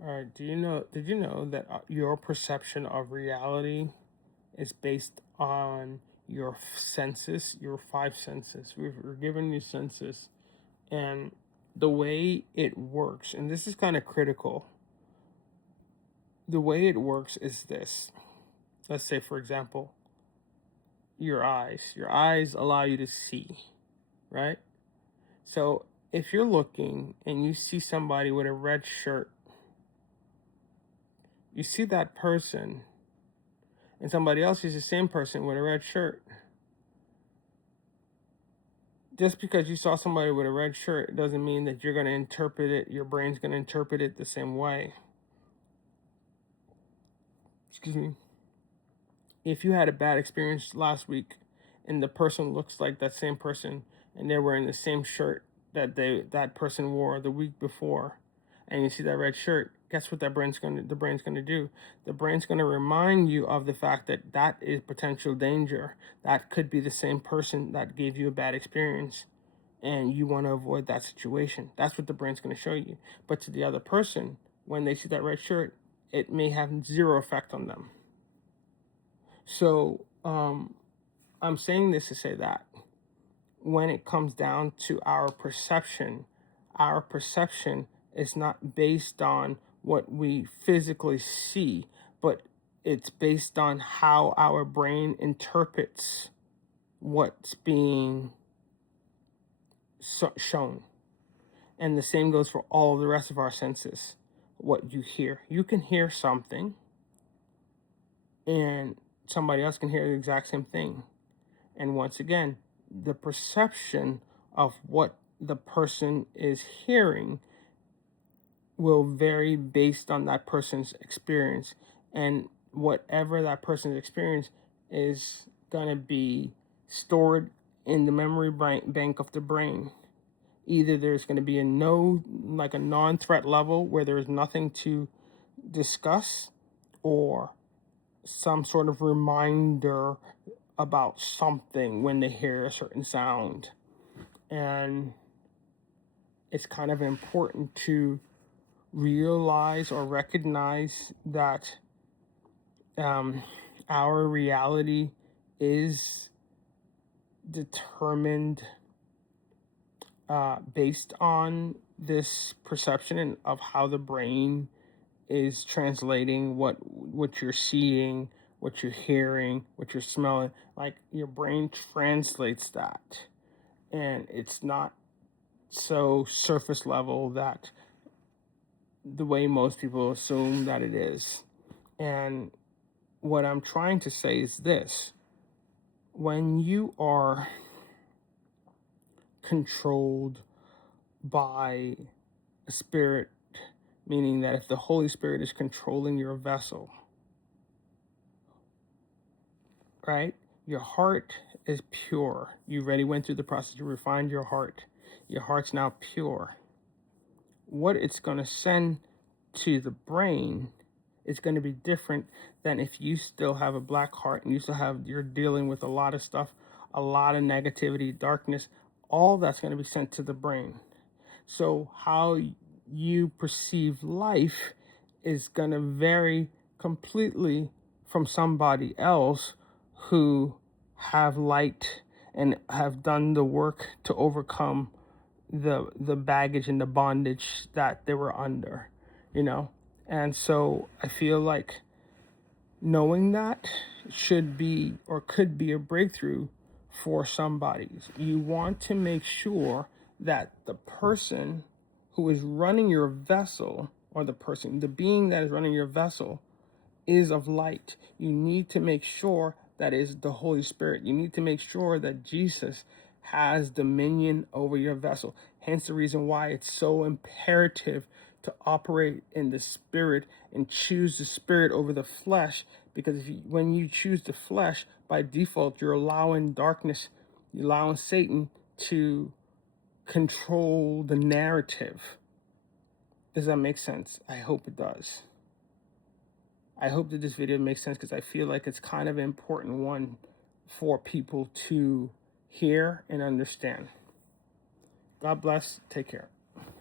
All right. Did you know that your perception of reality is based on your senses, your five senses? We're given these senses, and the way it works, and this is kind of critical. The way it works is this. Let's say, for example, your eyes. Your eyes allow you to see, right? So if you're looking and you see somebody with a red shirt, you see that person, and somebody else sees the same person with a red shirt. Just because you saw somebody with a red shirt doesn't mean that you're going to interpret it, your brain's going to interpret it the same way. Excuse me. If you had a bad experience last week and the person looks like that same person and they're wearing the same shirt that person wore the week before, and you see that red shirt, guess what the brain's going to do? The brain's going to remind you of the fact that that is potential danger. That could be the same person that gave you a bad experience, and you want to avoid that situation. That's what the brain's going to show you. But to the other person, when they see that red shirt, it may have zero effect on them. So I'm saying this to say that when it comes down to our perception is not based on what we physically see, but it's based on how our brain interprets what's being shown. And the same goes for all of the rest of our senses. What you hear, you can hear something, and somebody else can hear the exact same thing. And once again, the perception of what the person is hearing will vary based on that person's experience. And whatever that person's experience is going to be stored in the memory bank of the brain. Either there's going to be a non-threat level where there's nothing to discuss, or some sort of reminder about something when they hear a certain sound. And it's kind of important to realize or recognize that our reality is determined based on this perception of how the brain is translating what you're seeing, what you're hearing, what you're smelling. Like, your brain translates that, and it's not so surface level that the way most people assume that it is. And what I'm trying to say is this: when you are controlled by a spirit, meaning that if the Holy Spirit is controlling your vessel, right? Your heart is pure. You already went through the process. You refined your heart. Your heart's now pure. What it's going to send to the brain is going to be different than if you still have a black heart and you're dealing with a lot of stuff, a lot of negativity, darkness. All that's going to be sent to the brain. So how you perceive life is going to vary completely from somebody else who have light and have done the work to overcome the baggage and the bondage that they were under, you know. And so I feel like knowing that should be or could be a breakthrough for somebody. You want to make sure that the person who is running your vessel, or the being that is running your vessel, is of light. You need to make sure that is the Holy Spirit. You need to make sure that Jesus has dominion over your vessel. Hence the reason why it's so imperative to operate in the Spirit and choose the Spirit over the flesh. Because when you choose the flesh, by default, you're allowing darkness, you're allowing Satan to control the narrative. Does that make sense? I hope it does. I hope that this video makes sense, because I feel like it's kind of an important one for people to hear and understand. God bless. Take care.